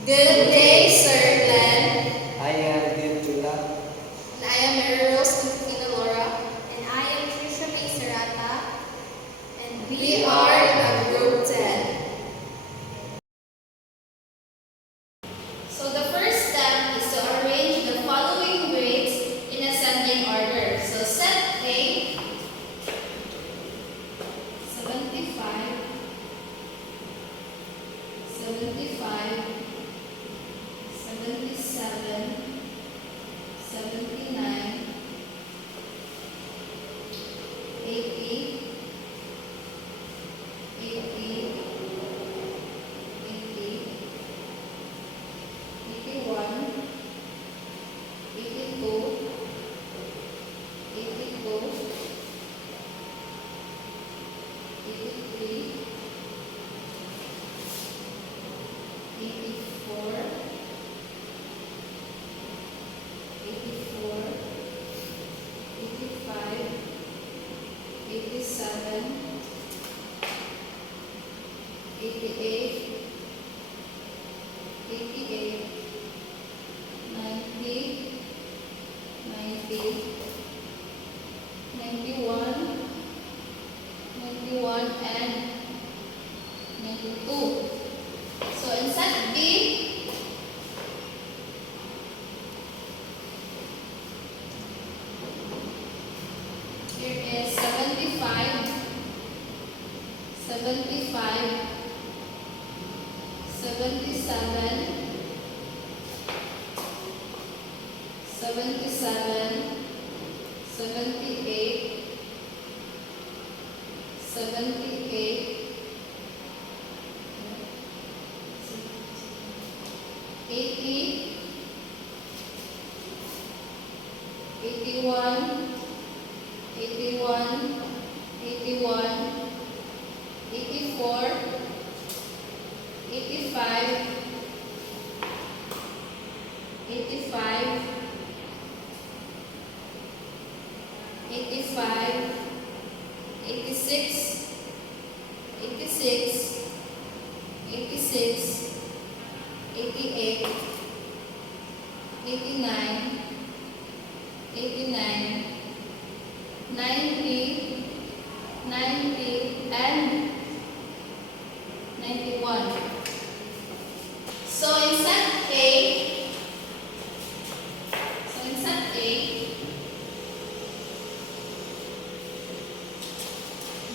Good day, Sir Glenn. I am Dean Chula. And I am Mary Rose Tufina Laura. And I am Trisha May Serata. And we are a Group 10. So the first step is to arrange the following grades in ascending order. So set A, 75, 75, 77, 79, 80, 80, 80, 81, 82, 82, 83, 84, 84, 85, 87, 88, 88, 90, 90, 91, 91, and 92. So in set B, here is 75, 75, 77, 77, 78, 78, 80, 81, 81, 81, 84, 85, 85, 85, 86, 86, 86, 88, 89, 89, 90, 90, and 91. So in set A,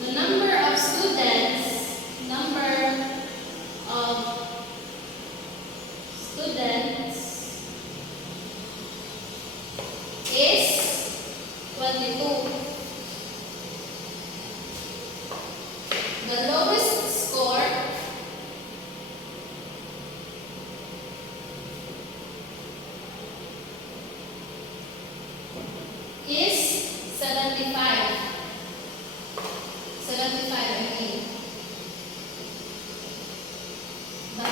the number of students is 22. The lowest score is 75. 75, I mean. The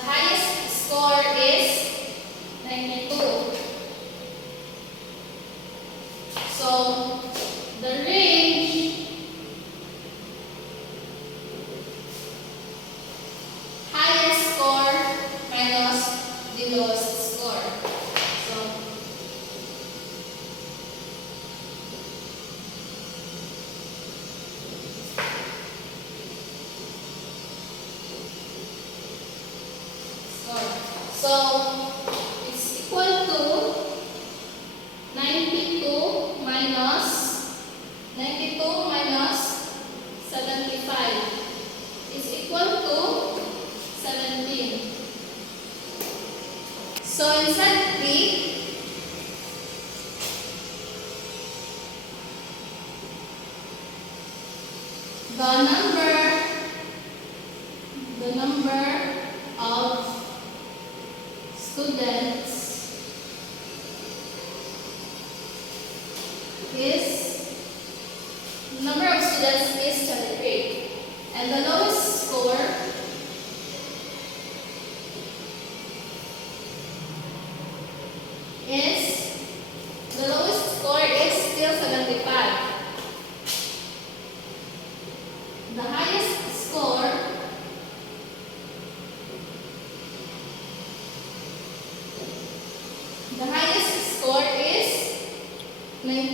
highest score is 92. So the range highest score minus the lowest score. So it's equal to 92 minus 75 is equal to 17. So in set B, the number of students is 28, and the lowest score is still 75.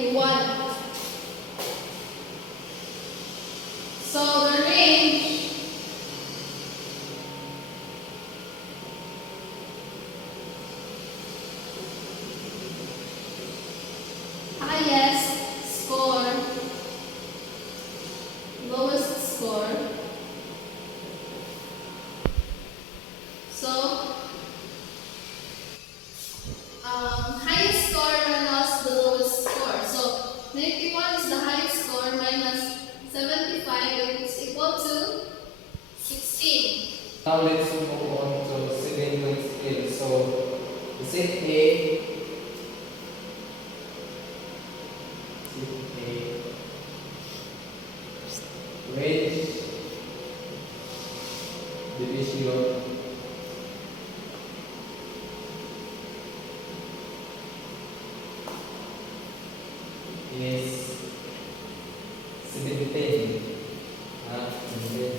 91. So the range highest score, lowest score. So highest score minus the lowest score. So 91 is the highest score minus 75, which is equal to 16. Now let's move on to 7-point scale. So the set A, range, division, is 17. 17.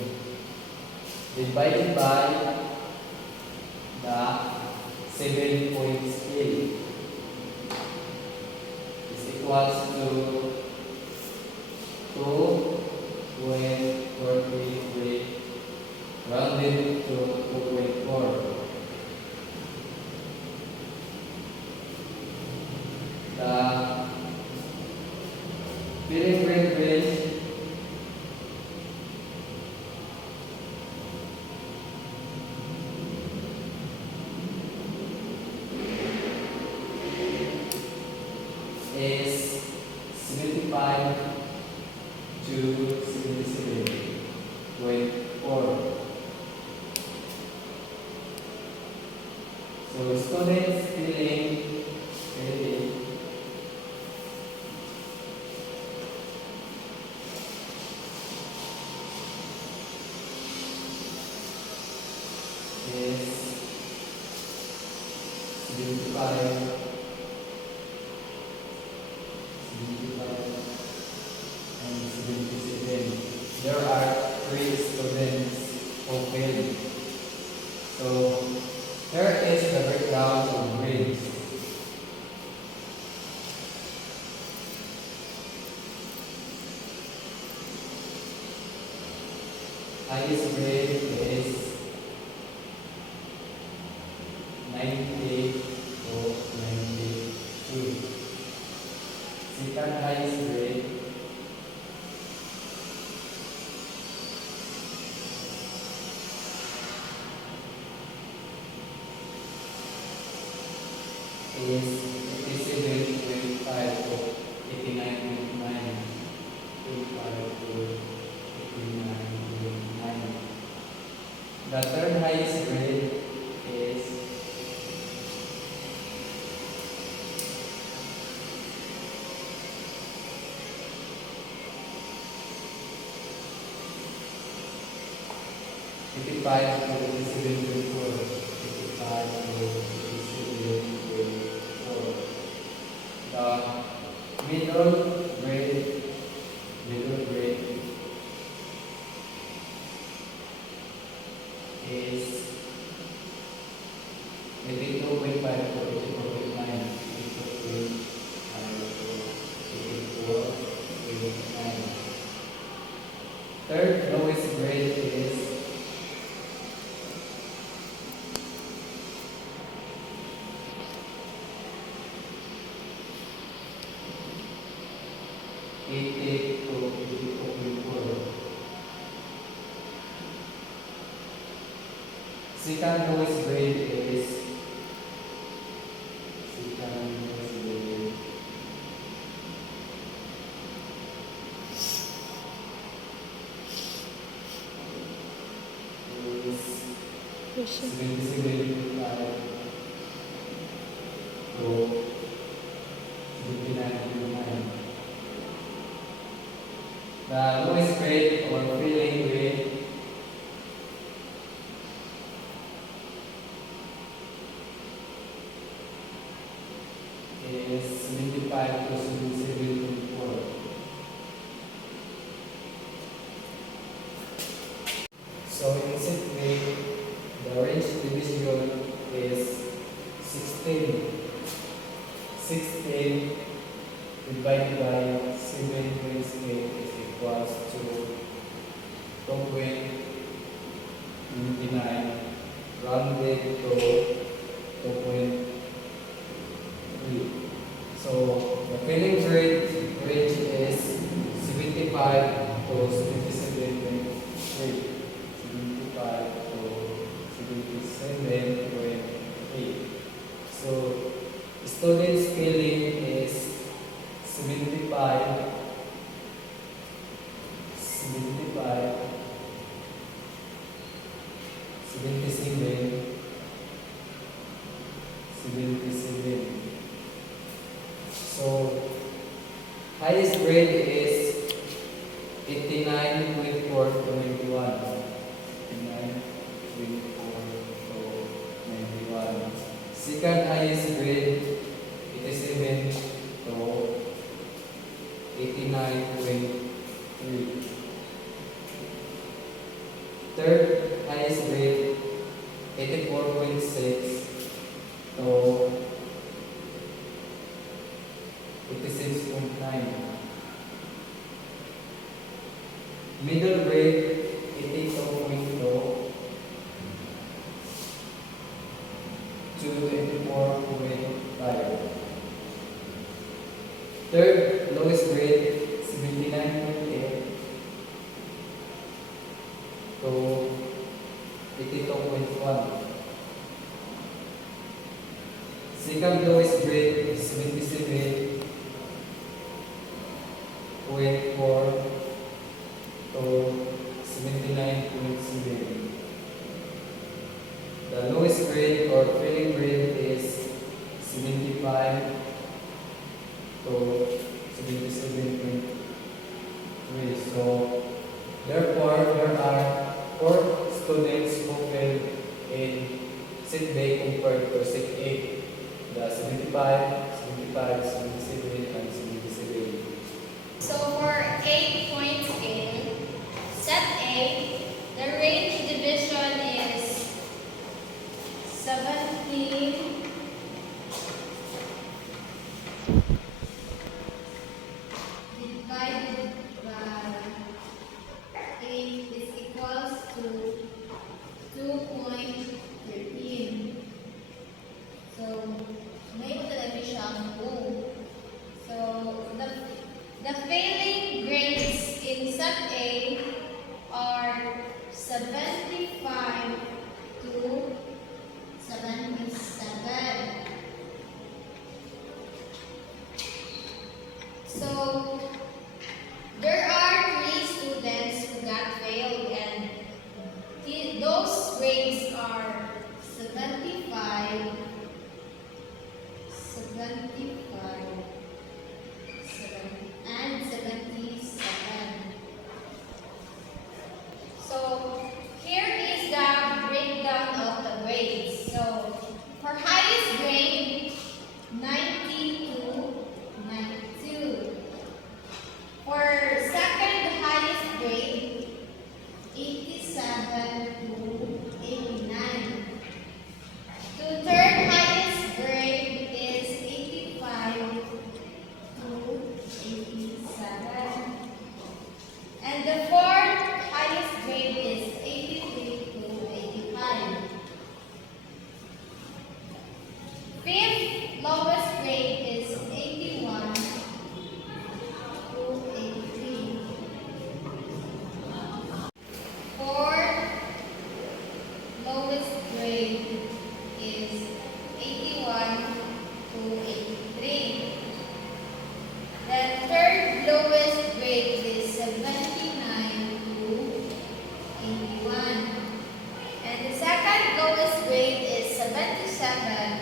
Divided by the 7-point scale is equals to 2.43 rounded to 2.4. The feeling rate range is 75 to 77.4. So students feeling ready is 75 and 77. There are 3 students who failed. So here is the breakdown of grades. Highest grade is 90 to 92. Second highest grade is 87.5 to 89.9. 85 to 89.9. The third highest grade is 85 to 87.4. 85 to 87.4. The middle grade is 82.5 to 84.9. 84.9. Third lowest grade is 80 to 84.4. Second lowest grade is is 77.5 to 79.9. The lowest grade or failing grade is 75 to 77.4. So in set A, the range division is 16. 16 divided by 7 points 8 is equals to 2.29 rounded to 2.3. So the filling rate range is 75 to 77.3. 75 to 77.8. So students filling is 75, 77, 77. So highest grade is 89.4 to 91. 89.4 to 91. Second highest grade 87 to 89.3. Third highest grade 84.6 to 86.9. Middle grade 82.2 to 84.5. Third lowest grade 79.8 to 82.1. Second lowest grade 77.4 to 79.7. The lowest grade or failing grade is 75 to 77.3. So therefore there are 4 students who failed in set B compared to set A. The 75, 77, and 77. So for 8-point scale, set A, the range division is 17 divided by 8 is equals to 2.13. So, may ko talaga siyang buo. So, the failing grades in set A are 75 to 77. So, there are 3 students who got failed, and those grades are 75, and 77. So here is the breakdown of the grades. So for highest grade, 90 to 92. For second highest grade, 87 to 89. To third highest grade is 85 to 87. And the fourth highest grade is 83 to 85. Fifth lowest grade is 81 to 83. Fourth lowest grade is 81 to 83. The third lowest grade is 79 to 81. And the second lowest grade is 77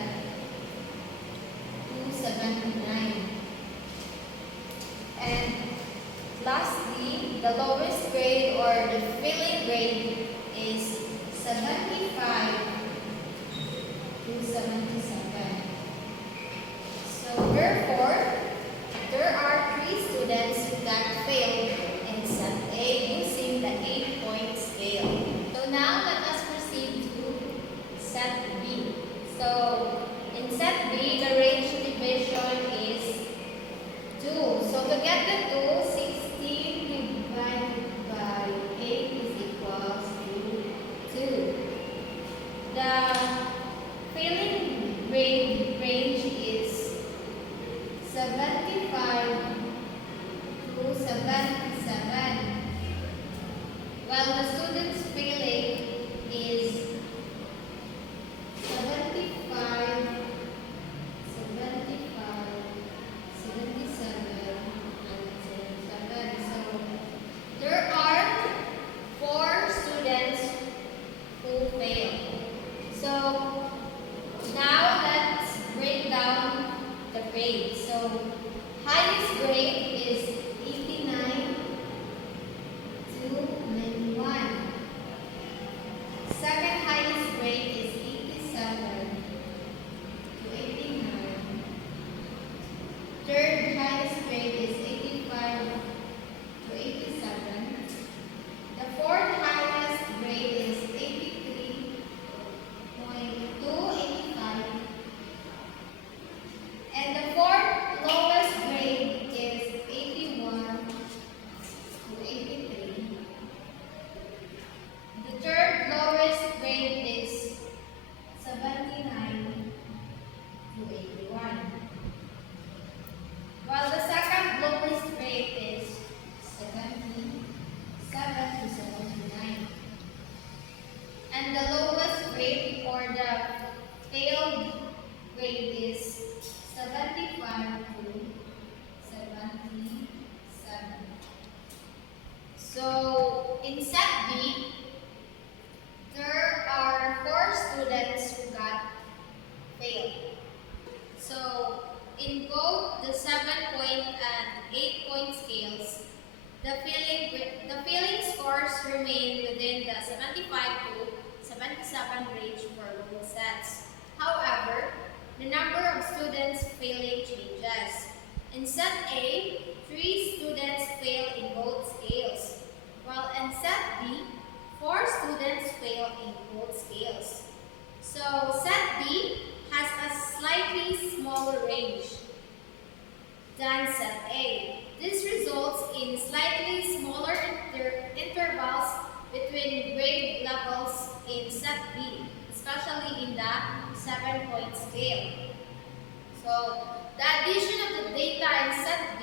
to 79. And lastly, the lowest grade or the failing grade is 75 to 77. So therefore, there are 3 students that failed in set A using the 8-point scale. So now let us proceed to set B. So in set B, the range division is 2. So the So in set B, there are 4 students who got failed. So in both the 7-point and 8-point scales, the feeling scores remain within the 75 to 77 range for both sets. However, the number of students failing changes. In set A, 3 students fail in both scales, while in set B, 4 students fail in both scales. So set B has a slightly smaller range than set A. This results in slightly smaller intervals between grade levels in set B, especially in the 7-point scale. So the addition of the data in set B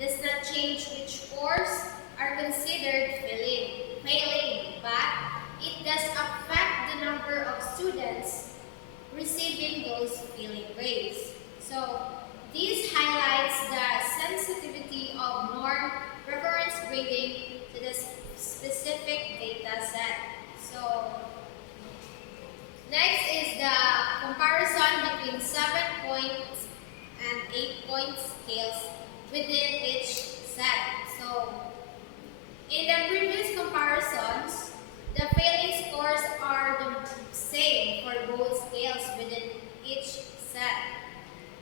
does not change which scores are considered failing, but it does affect the number of students receiving those failing grades. So this highlights the sensitivity of norm reference grading to the specific data set. So next is the comparison between 7-point and 8-point scales within each set. So in the previous comparisons, the failing scores are the same for both scales within each set.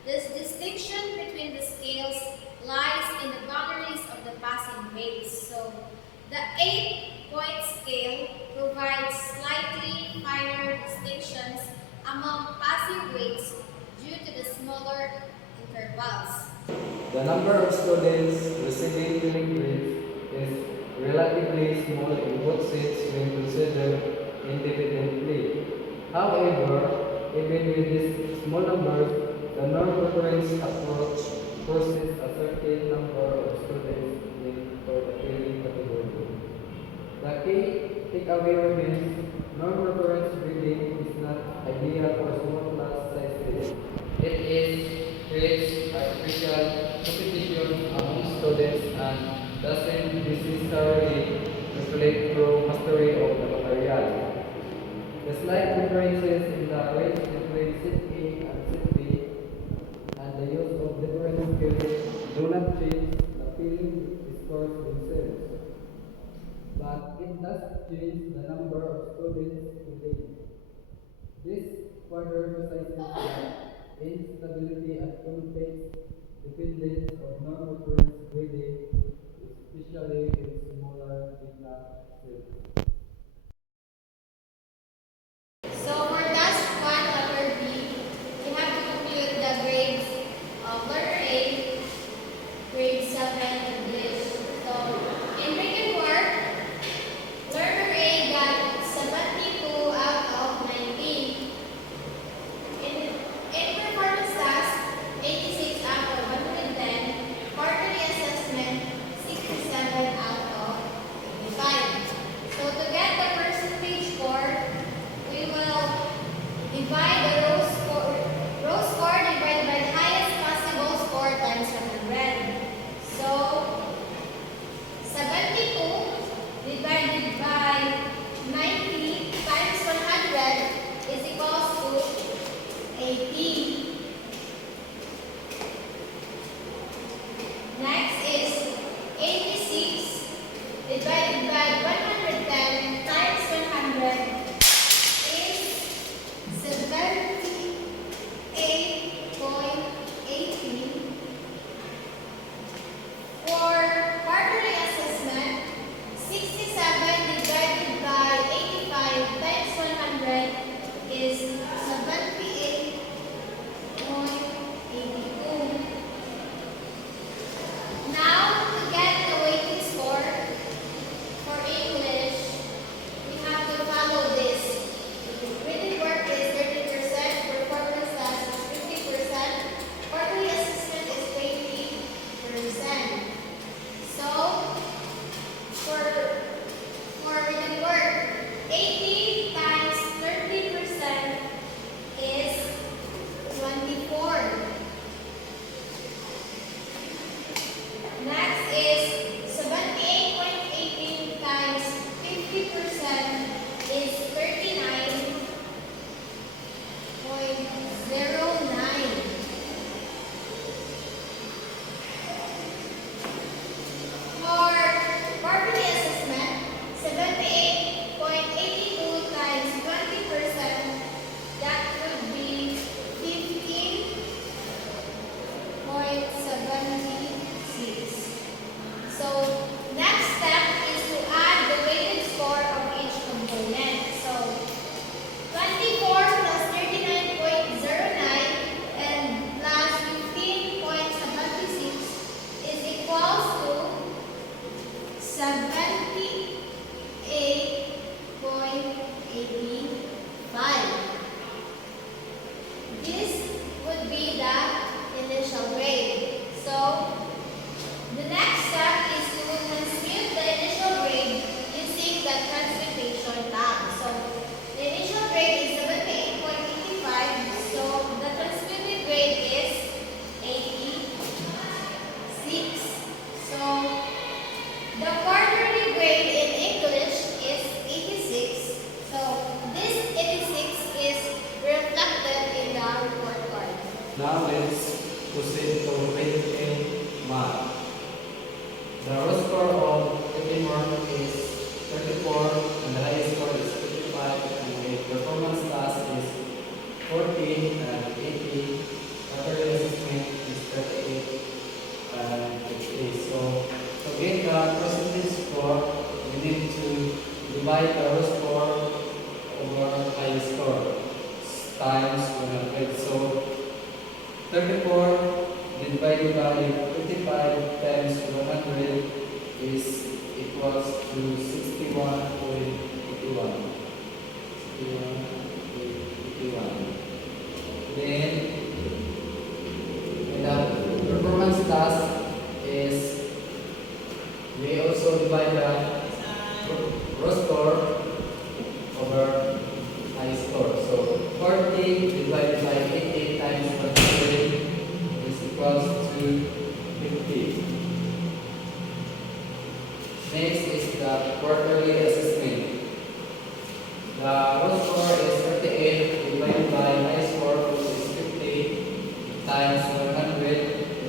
This distinction between the scales lies in the boundaries of the passing grades. So the 8-point scale provides slightly finer distinctions among passing grades due to the smaller intervals. The number of students receiving failing grades is relatively small in both sets when considered independently. However, even with these small numbers, the norm reference approach forces a certain number of students in for the failing category. The key takeaway remains norm reference reading is not ideal for small class sizes. It creates artificial competition among students and doesn't necessarily reflect true mastery of the material. The slight differences in the range between set A and set B and the use of different feelings do not change the feeling scores themselves, but it does change the number of students feeling. This further emphasizes the instability and context dependence of non-reference grading, especially in smaller data sets. So for task 1, letter B, we have to compute the grades of letter A, grade 7 English. So in written work, letter A got 72 out of 90. In performance task, 86 out of 110. Quarterly assessment, 67 out of 85. So to get the percentage score, we will divide the row score divided by the highest possible score times 100. So 72 divided by 90 times 100 is equals to 80. Next is 86 divided by 110 times 100 is 78.18. For quarterly assessment, 67 divided by 85 times 100 is 78.82. Now, to get the weighted score, The raw score of written work is 34 and the highest score is 55 and the performance task is 14 and 80. Quarterly assessment is 38 and 58. So to get the percentage score, we need to divide the raw score over highest score times 100. So 34 divided by 55 times 100 is equals to 61.81. 61.81. Then the performance task is we also divide the raw score over high score. So 40 divided by 80 times 100 is equals to 50. Next is the quarterly assessment. The raw score is 38 divided by high score, which is 50 times 100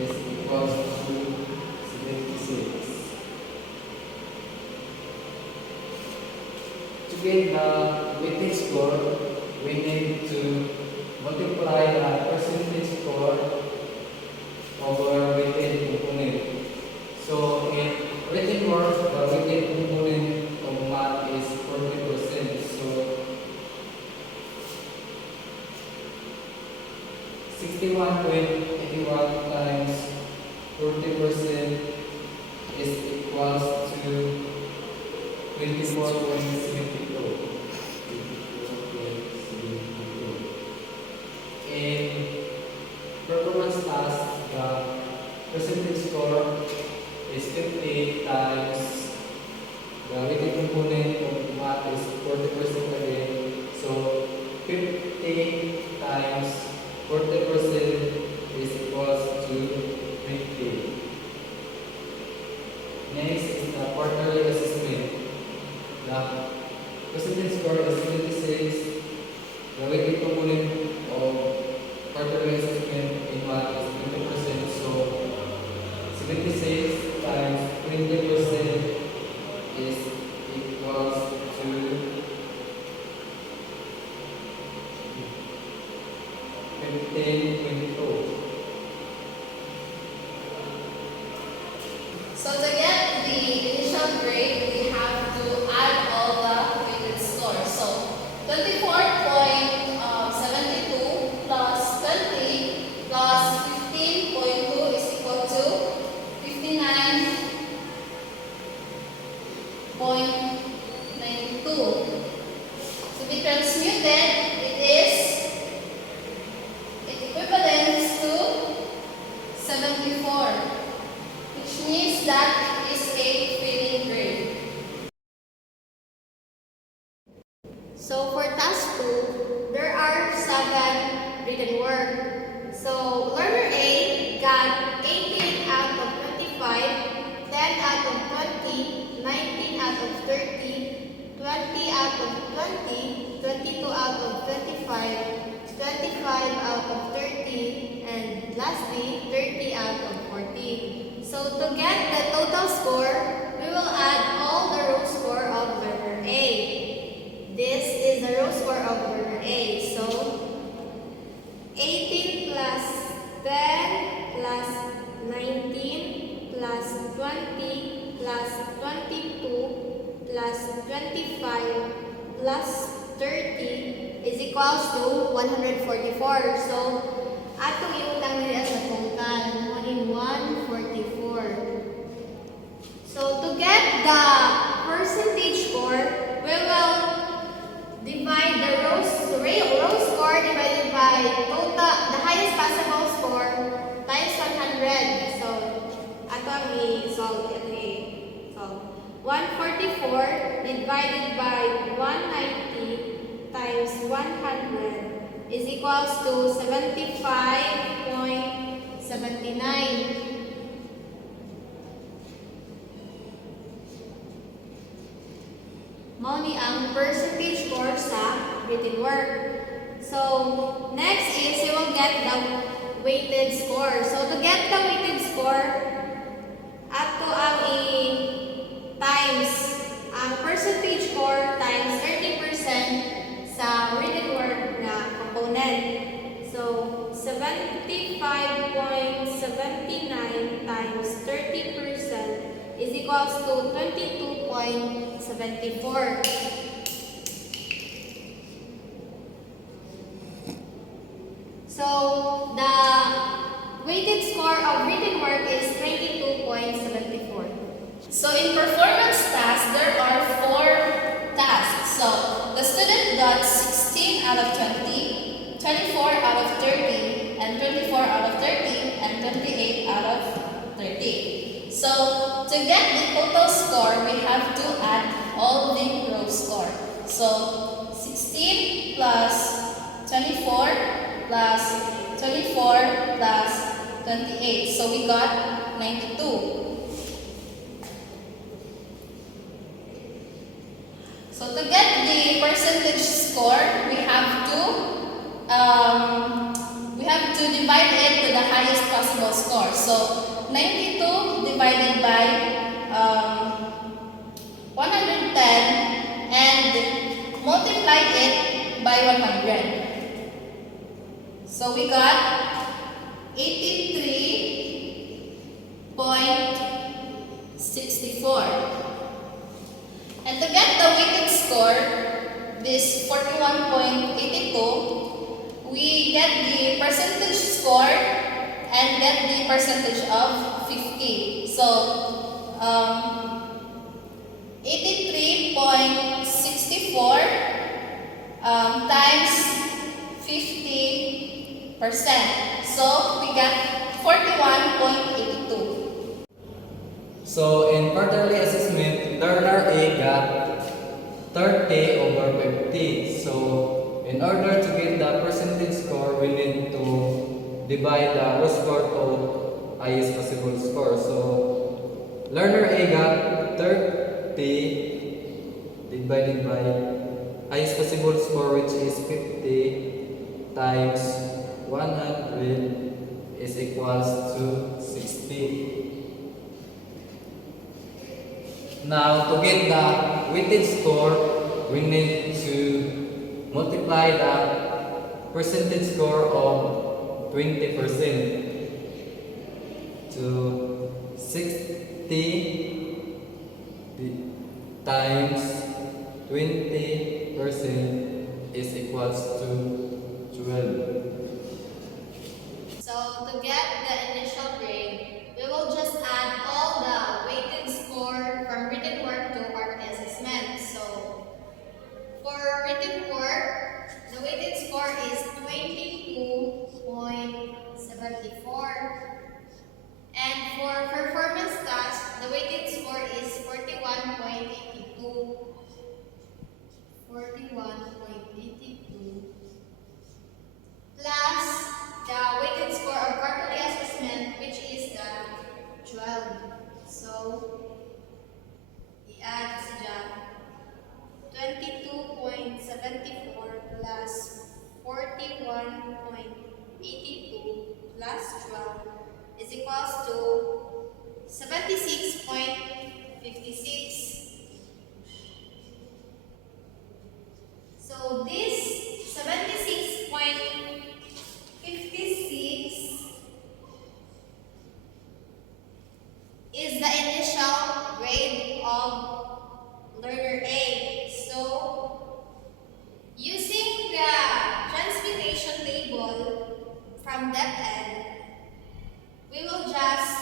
is equals to 76. To get the weighted score, we need to multiply the percentage score over weighted component. So in written work, the weighted component of math is 40%. So 61.81 times 40% is equals to 24.72. In performance task, the percentage score is 50 times the weighted component of math is 40% again. So 50 times 40% is equals to 50. Next is the quarterly assessment. The percentage score is 76. The weighted component of quarterly assessment in math is 20%. So 76 times 20% is equals to 15.2. So to get the initial grade, we have to add all the weighted scores. So 24.72 plus 20 plus 15.2 is equal to 59.92. To be transmuted, it equivalents to 74, which means that it is a failing grade. So for task 2, there are 7 written work. So learner A got 18 out of 25, 10 out of 20, 19 out of 30, 20 out of 20, 22 out of 25, 25 out of 30, and lastly 30 out of 40. So to get the total score, we will add all the row score of learner A. This is the row score of learner A. So 18 plus 10 plus 19 plus 20 plus 22 plus 25 plus 30 is equals to 144. So, atong iutang nila sa total, 1 in 144. So, to get the percentage score, we will divide the row score divided by total, the highest possible score times 100. So, ato ang i-solve. 144 divided by 190 times 100 is equals to 75.79. Mao ni ang percentage score sa written work. So, next is you will get the weighted score. So, to get the weighted score, ato ang equals to 22.74. So, the weighted score of written work is 22.74. So in performance tasks, there are 4 tasks. So the student got 16 out of 20, 24 out of 30, and 24 out of 30, and 28 out of 30. So to get the total score, we have to add all the row score. So 16 plus 24 plus 24 plus 28. So we got 92. So to get the percentage score, we have to divide it to the highest possible score. So 92 divided by 110 and multiply it by 100. So we got 83.64. And to get the weighted score, this 41.82, we get the percentage score and get the percentage of 50. So 83.64 times 50%. So we got 41.82. So in quarterly assessment, learner A got 30 over 50. So in order to get the percentage score, we need to divide the row score to highest possible score. So learner A got 30 divided by highest possible score, which is 50, times 100 is equals to 60. Now, to get the weighted score, we need to multiply the percentage score of 20% to 60 times 20% is equals to 12. So to get the initial grade, we will just add all the weighted score from written work to quarterly assessment. So for written work, the weighted score is 22.74. And for performance task, the weighted score is 41.82. 41.82 plus the weighted score of quarterly assessment, which is the 12. So, i-add siya 22.74 plus 41.82 plus 12 is equals to 76.56. So this 76.56 is the initial grade of learner A. So using the transmutation table from that end, we will just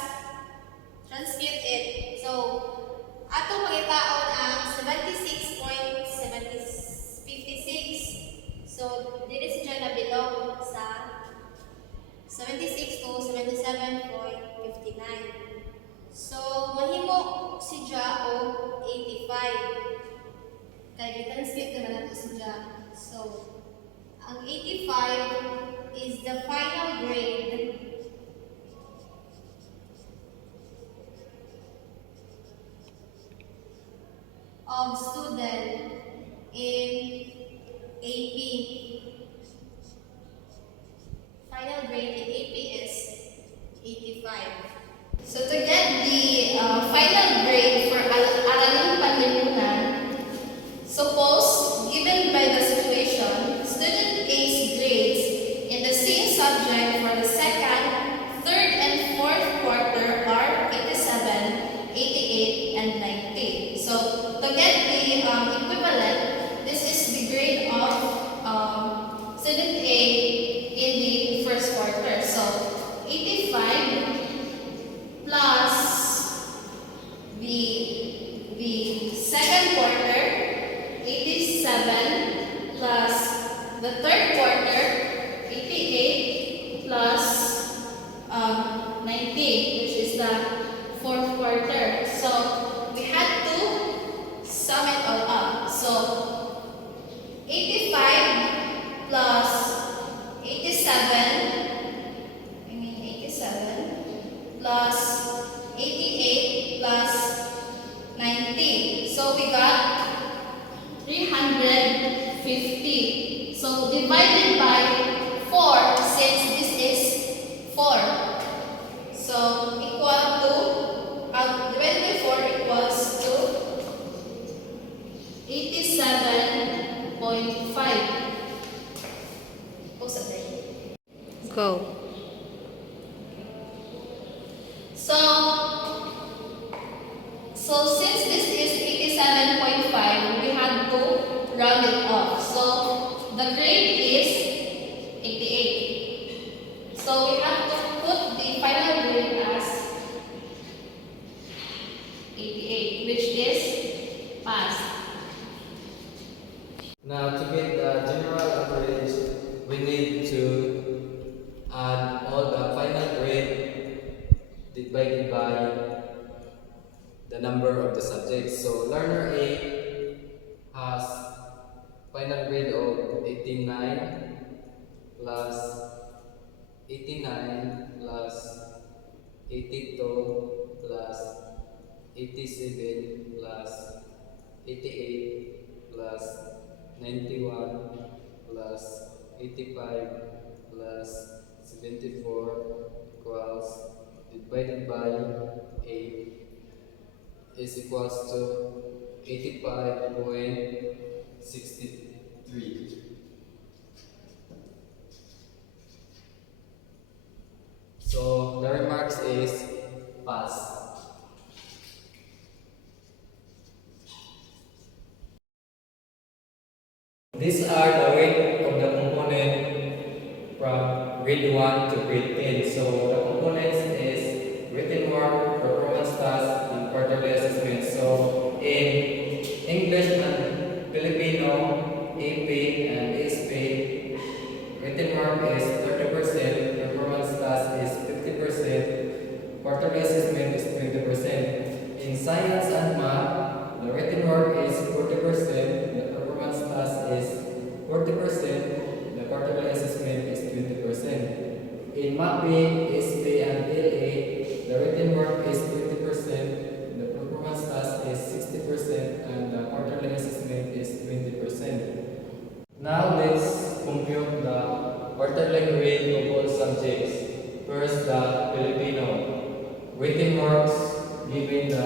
transmute it. So ato pangitaon ang 76.56. So dili siya na belong sa 76 to 77.59. So mahimo siya og 85. Kaya i-transmute naman nato siya. So ang 85 is the final grade of student in AP. Final grade in AP is 85. So to get the final grade for Araling Panlipunan, suppose given by the situation, student A's grades in the same subject for the second, third, and fourth quarter are 87, 88, and 90. So to get the equivalent, this is the grade of student A in the first quarter. So 85 plus the second quarter, 87 plus the third quarter, 88 plus 90, which is the fourth quarter. So we had to sum it all up. So 85 plus 87 plus 88 plus 90. So we got 350. So divided by 4, since this is 4. So equal to, divided by 4 equals to 87.5. Post it. Go. So since this is 87.5, we had to round it off. So the grade is 88. So we have to put the final grade as 88, which is passed. Now, to get the general average, we need to add all the final grade divided by the number of the subjects. So, learner A has final grade of 89 plus 89 plus 82 plus 87 plus 88 plus 91 plus 85 plus 74 equals divided by 8 is equals to 85.63. So the remarks is pass. These are the weight of the component from grade 1 to grade 10. So the components is written work, performance task, and quarterly assessment. So in English and Filipino, AP and ASP, written work is 30%, performance task is 50%, quarterly assessment is 20%. In science and math, the written work is 40%, the performance task is 40%, the quarterly assessment is 20%. In MAPE, SP, and LA, the written work is 20%, the performance task is 60%, and the quarterly assessment is 20%. Now let's compute the quarterly grade of all subjects. First, the Filipino. Written works given the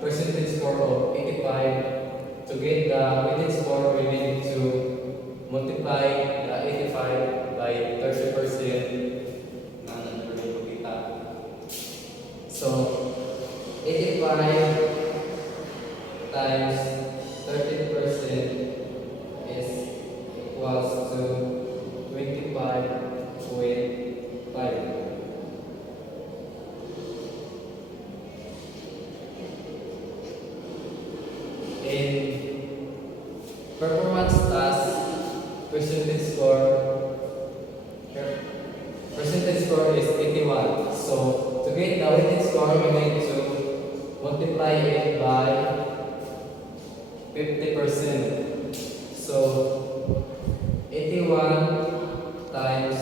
percentage score of 85. To get the weighted score, we need to multiply the 85 by 30%. So 85 times 30% is equals to 25.5. In performance task, percentage score is 81. So to get the weighted score, we need to multiply it by 50%. So 81 times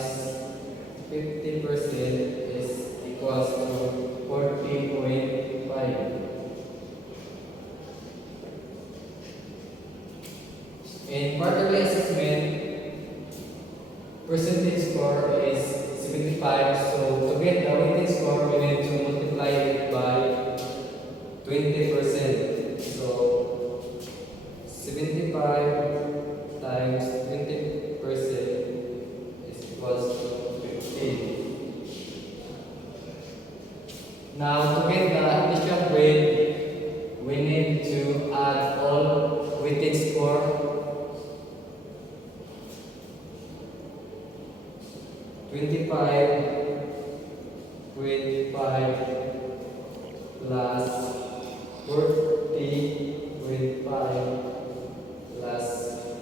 50% is equals to 40.5. In quarterly assessment, percentage score is 75. So to get the weighted score, we need to multiply it by 20%. So 75 times 20% is equals to 15. Now to get the initial grade, we we need to add all weighted score. 25.5 plus 40.5 plus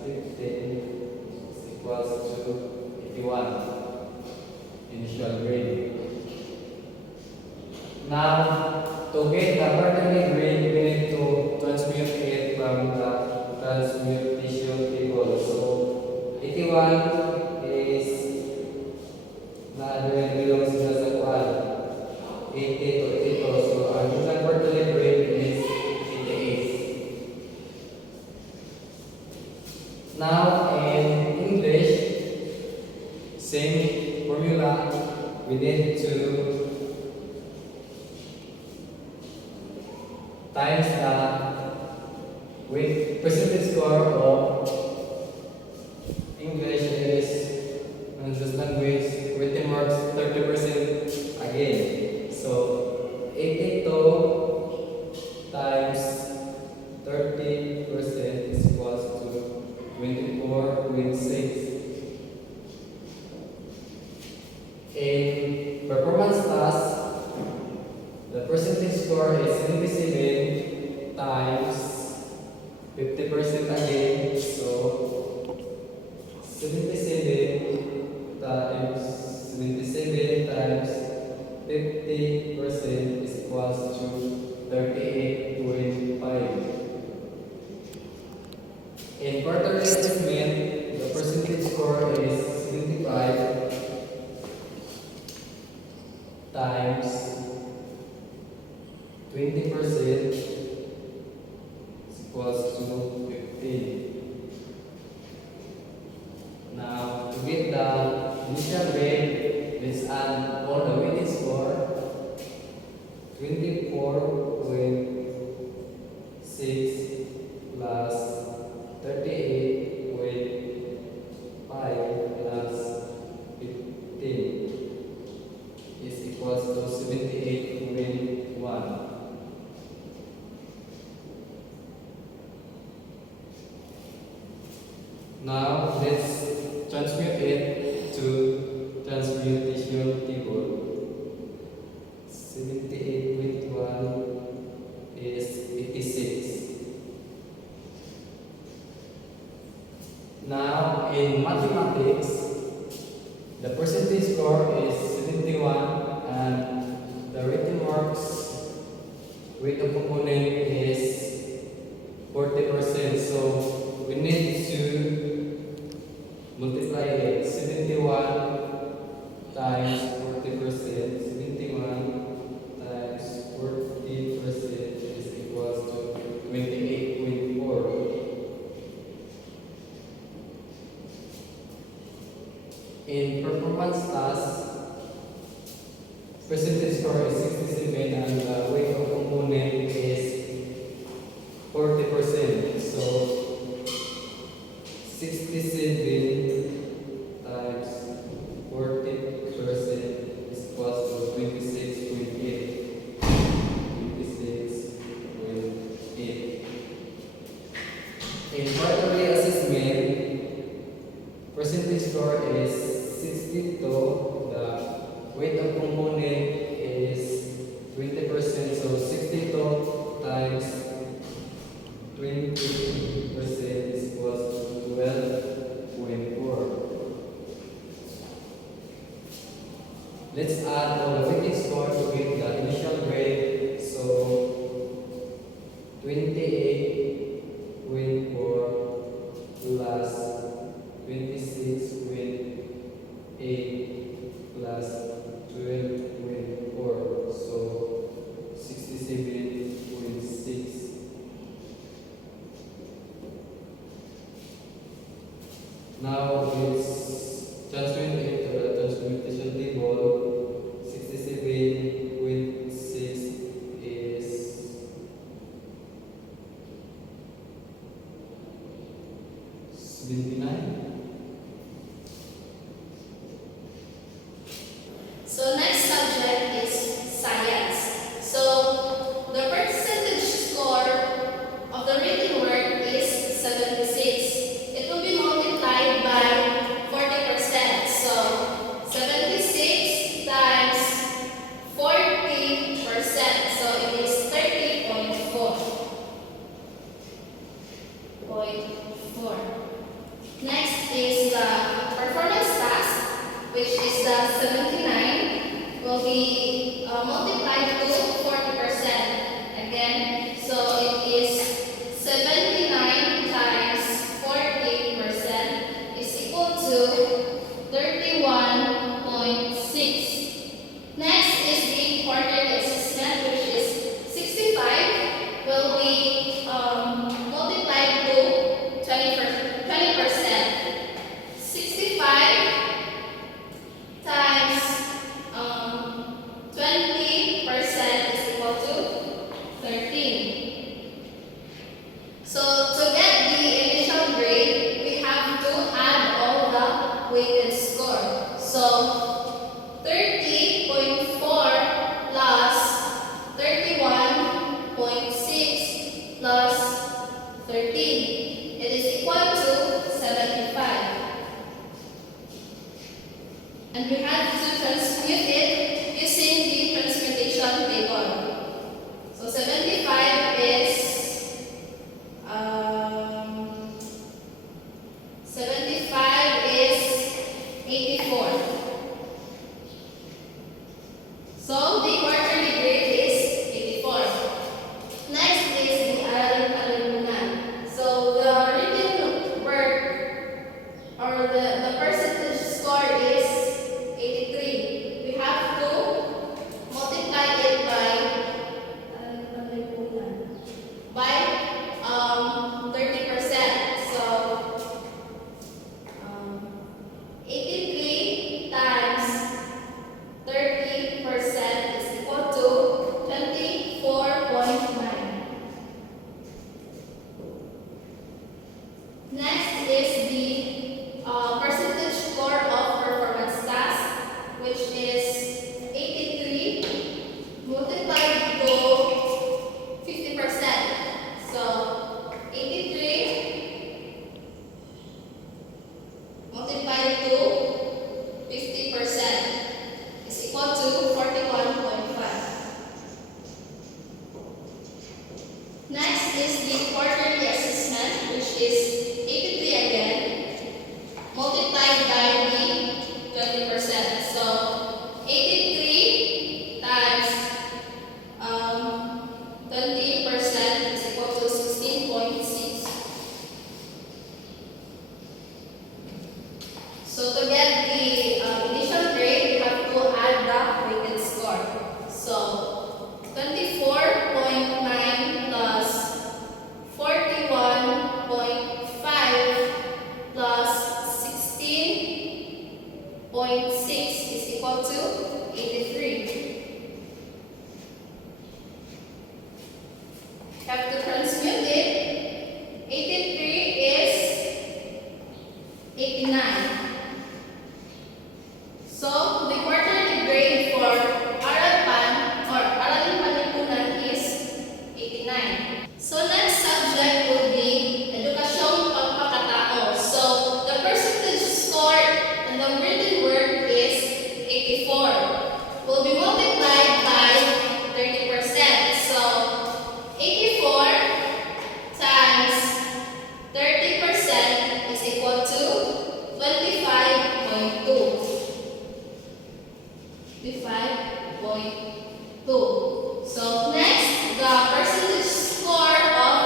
15 is equals to 81 initial grade. Now, to get the quarterly grade, we need to transmute it from the transmutation table. So, 81 is na doon belongs sila sa kuan. 80 to 82. So, ang isang quarterly grade is 88. Now, in English, same formula. We need to times the percentage score of English is this language written marks 30% again. So 82 times 30% is equals to 24.6. In performance task, the percentage score is 77 times 50% again. So 77 times 50% is equals to 38.5. In quarterly assessment, the percentage score is 75 times 20% is equals to 15. Now, to get the initial grade, let's add all the weighted score. 24.6 plus 38.5 plus 15 is equals to 78.1. Now let's transmute it to transmutation table. 78.1 is 86. Now in mathematics, the percentage score is 71 and the written marks weight of component is 40%. So we need to multiply it. 71 times 40%. 71 times 40% is equals to 28.4. In performance task, percentage score is 67 and the weight of component is 40%. So 67 times 40% is equals to 26.8. 26.8. In quarterly assessment, percentage score is 62. The weight of component is 20%. So 62 times 20% is equals to 12.4. Let's add all the weighted score to get the initial grade. So 28.4 plus 26.8 plus 12.4. So 67.6. Now let's transmute it to the transmutation table. 67.6 is 79. So next subject is science. So the percentage score plus 13. It is equal to 75. And we have to transmute it using the transmutation table. So 75 is 84. So the quarterly grade is 84. Next is the Aralin Panalunan. So the written work or the percentage score is 83. We have to multiply it by 30%. So 83 times 30% is equal to 24.9. Next is the percentage score of performance task, which is 83 multiplied to 50%. So 83 multiplied to 50% is equal to 41.5. Next is the quarterly assessment, which is 83 again, multiplied by the 20%. So 83 times 20% is equal to 16.6. So to get the initial grade, you have to add the weighted score. So 24.9 plus 41.5 plus 16.6 is equal to 83. You have to transmute it. 83 is 89. So the quarterly grade for Aralpan or Aralin Panlipunan is 89. So next subject will be Edukasyong Pagpakatao. So the percentage score in the written work is 84. Will be multiplied by 30%. So 84 times 30% is equal to 25.2. 25.2. So next, the percentage score of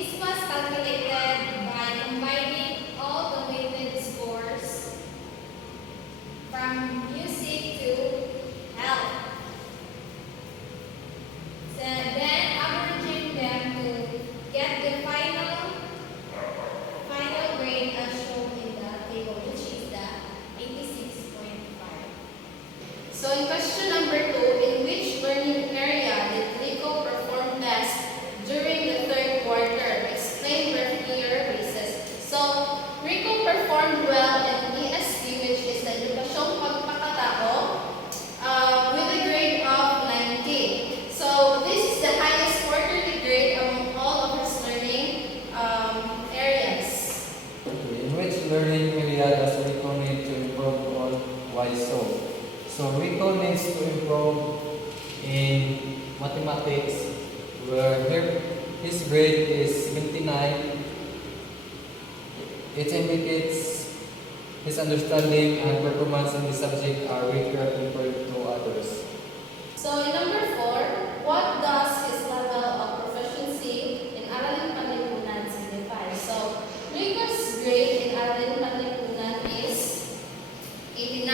This was calculated by combining all the weighted scores from music to health. Then averaging them to get the final grade as shown in the table, which is the 86.5. So in question number 2, in which learning area did Rico perform best during the third quarter? Explain briefly your basis. So Rico performed well in ESP, which is the Edukasyong Pagpakatao, with a grade of 90. So this is the highest quarterly grade among all of his learning areas. In which learning area does Rico need to improve on? Why so? So Rico needs to improve in mathematics, where his grade is 79. It indicates his understanding and performance in the subject are weaker compared to others. So in number 4, what does his level of proficiency in Aralin Panlipunan signify? So Rico's grade in Aralin Panlipunan is 89.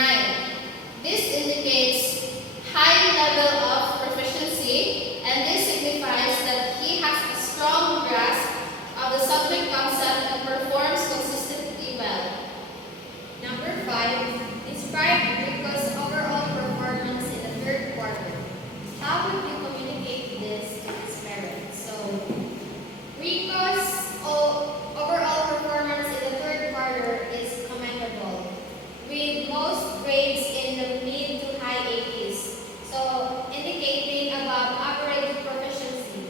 This indicates high level of proficiency, and this signifies that he has a strong grasp of the subject concept and performs consistently well. Number 5, describe Rico's overall performance in the third quarter. How would you communicate this to his parents? So, Rico's overall performance in the third quarter is commendable, with most grades in the mid to high 80s, so indicating above average proficiency.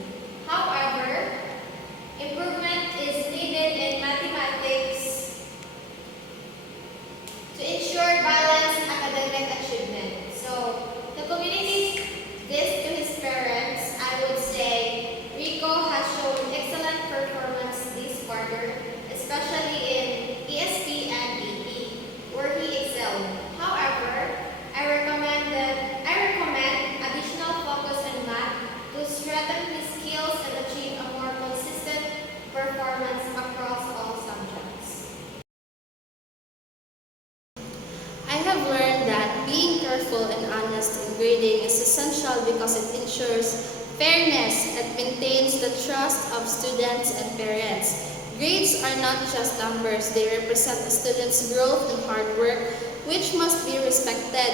However, improvement is needed in mathematics to ensure balanced academic achievement. So, to communicate this to his parents, I would say Rico has shown excellent performance this quarter, especially in ESP and EE, where he excelled. However, I recommend additional focus on math to strengthen his skills and achieve a more consistent performance across all subjects. I have learned that being careful and honest in grading is essential because it ensures fairness and maintains the trust of students and parents. Grades are not just numbers, they represent a student's growth and hard work, which must be respected.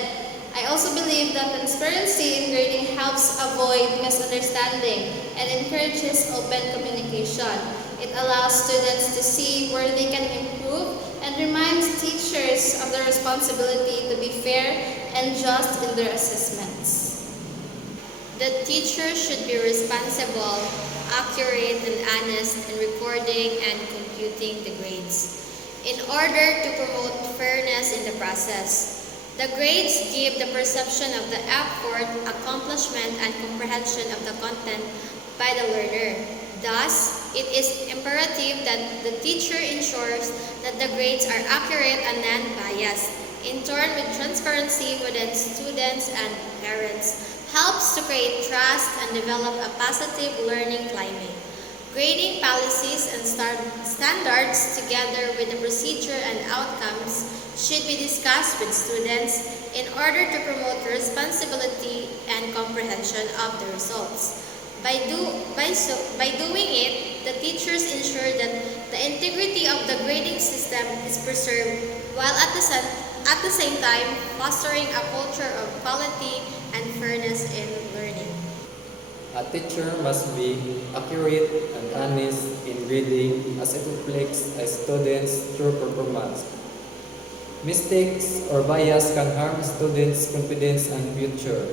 I also believe that transparency in grading helps avoid misunderstanding and encourages open communication. It allows students to see where they can improve and reminds teachers of their responsibility to be fair and just in their assessments. The teacher should be responsible, accurate, and honest in recording and computing the grades in order to promote fairness in the process. The grades give the perception of the effort, accomplishment, and comprehension of the content by the learner. Thus, it is imperative that the teacher ensures that the grades are accurate and non-biased. In turn, with transparency within students and parents, helps to create trust and develop a positive learning climate. Grading policies and standards together with the procedure and outcomes should be discussed with students in order to promote responsibility and comprehension of the results. By doing it, the teachers ensure that the integrity of the grading system is preserved while at the same time fostering a culture of quality and fairness in learning. A teacher must be accurate and honest in grading as it reflects a student's true performance. Mistakes or bias can harm students' confidence and future.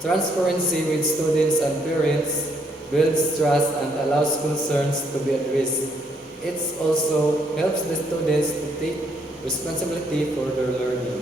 Transparency with students and parents builds trust and allows concerns to be addressed. It also helps the students to take responsibility for their learning.